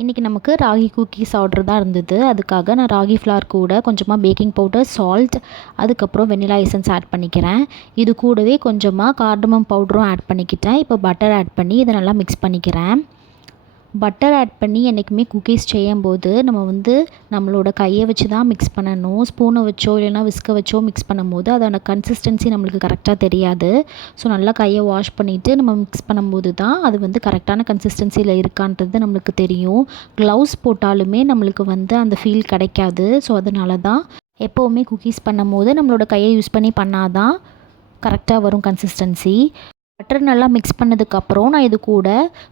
இன்றைக்கி நமக்கு ragi cookies order தான் இருந்தது. அதுக்காக நான் ராகி ஃப்ளார் கூட கொஞ்சமாக பேக்கிங் பவுடர், சால்ட், அதுக்கப்புறம் வெண்ணிலா எசன்ஸ் ஆட் பண்ணிக்கிறேன். இது கூடவே கொஞ்சமாக கார்டமம் பவுடரும் ஆட் பண்ணிக்கிட்டேன். இப்போ பட்டர் ஆட் பண்ணி இதை நல்லா மிக்ஸ் பண்ணிக்கிறேன். பட்டர் ஆட் பண்ணி என்றைக்குமே குக்கீஸ் செய்யும்போது நம்ம நம்மளோட கையை வச்சு தான் மிக்ஸ் பண்ணணும். ஸ்பூனை வச்சோ இல்லைனா விஸ்கை வச்சோ மிக்ஸ் பண்ணும்போது அதோட கன்சிஸ்டன்சி நம்மளுக்கு கரெக்டாக தெரியாது. ஸோ நல்லா கையை வாஷ் பண்ணிவிட்டு நம்ம மிக்ஸ் பண்ணும்போது தான் அது கரெக்டான கன்சிஸ்டன்சியில் இருக்கான்றது நம்மளுக்கு தெரியும். க்ளவுஸ் போட்டாலுமே நம்மளுக்கு அந்த ஃபீல் கிடைக்காது. ஸோ அதனால தான் எப்போவுமே குக்கீஸ் பண்ணும்போது நம்மளோட கையை யூஸ் பண்ணி பண்ணால் தான் கரெக்டாக வரும் கன்சிஸ்டன்சி. பட்டர் நல்லா மிக்ஸ் பண்ணதுக்கப்புறம் நான் இது கூட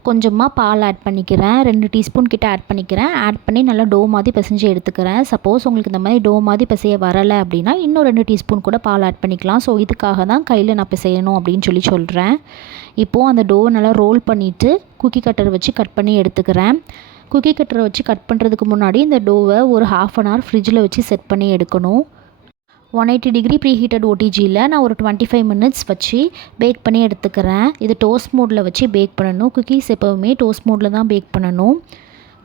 கொஞ்சமாக பால் ஆட் பண்ணிக்கிறேன். 2 டீஸ்பூன் கிட்ட ஆட் பண்ணிக்கிறேன். ஆட் பண்ணி நல்லா டோ மாதிரி பிசைஞ்சு எடுத்துக்கிறேன். சப்போஸ் உங்களுக்கு இந்த மாதிரி டோ மாதிரி பிசைய வரலை அப்படின்னா இன்னும் 2 டீஸ்பூன் கூட பால் ஆட் பண்ணிக்கலாம். ஸோ இதுக்காக தான் கையில் நான் பிசையணும் அப்படின்னு சொல்கிறேன். இப்போது அந்த டோவை நல்லா ரோல் பண்ணிவிட்டு குக்கி கட்டர் வச்சு கட் பண்ணி எடுத்துக்கிறேன். குக்கி கட்டரை வச்சு கட் பண்ணுறதுக்கு முன்னாடி இந்த டோவை ஒரு 1/2 அன் ஹவர் ஃப்ரிட்ஜில் வச்சு செட் பண்ணி எடுக்கணும். 180 டிகிரி ப்ரீ ஹீட்டட் ஓடிஜியில் நான் ஒரு 25 மினிட்ஸ் வச்சு பேக் பண்ணி எடுத்துக்கிறேன். இது டோஸ்ட் மோடில் வச்சு பேக் பண்ணணும். குக்கீஸ் எப்போவுமே டோஸ்ட் மோடில் தான் பேக் பண்ணணும்.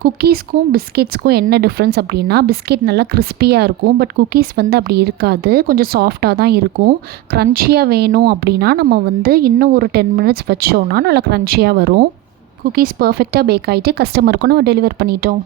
குக்கீஸ்க்கும் பிஸ்கெட்ஸ்க்கும் என்ன டிஃப்ரென்ஸ் அப்படின்னா, பிஸ்கெட் நல்லா கிறிஸ்பியாக இருக்கும். பட் குக்கீஸ் அப்படி இருக்காது. கொஞ்சம் சாஃப்டாக தான் இருக்கும். க்ரன்ச்சியாக வேணும் அப்படின்னா நம்ம இன்னும் ஒரு 10 மினிட்ஸ் வச்சோன்னா நல்லா க்ரன்ச்சியாக வரும். குக்கீஸ் பர்ஃபெக்டாக பேக் ஆகிட்டு கஸ்டமருக்கும் நம்ம டெலிவர் பண்ணிட்டோம்.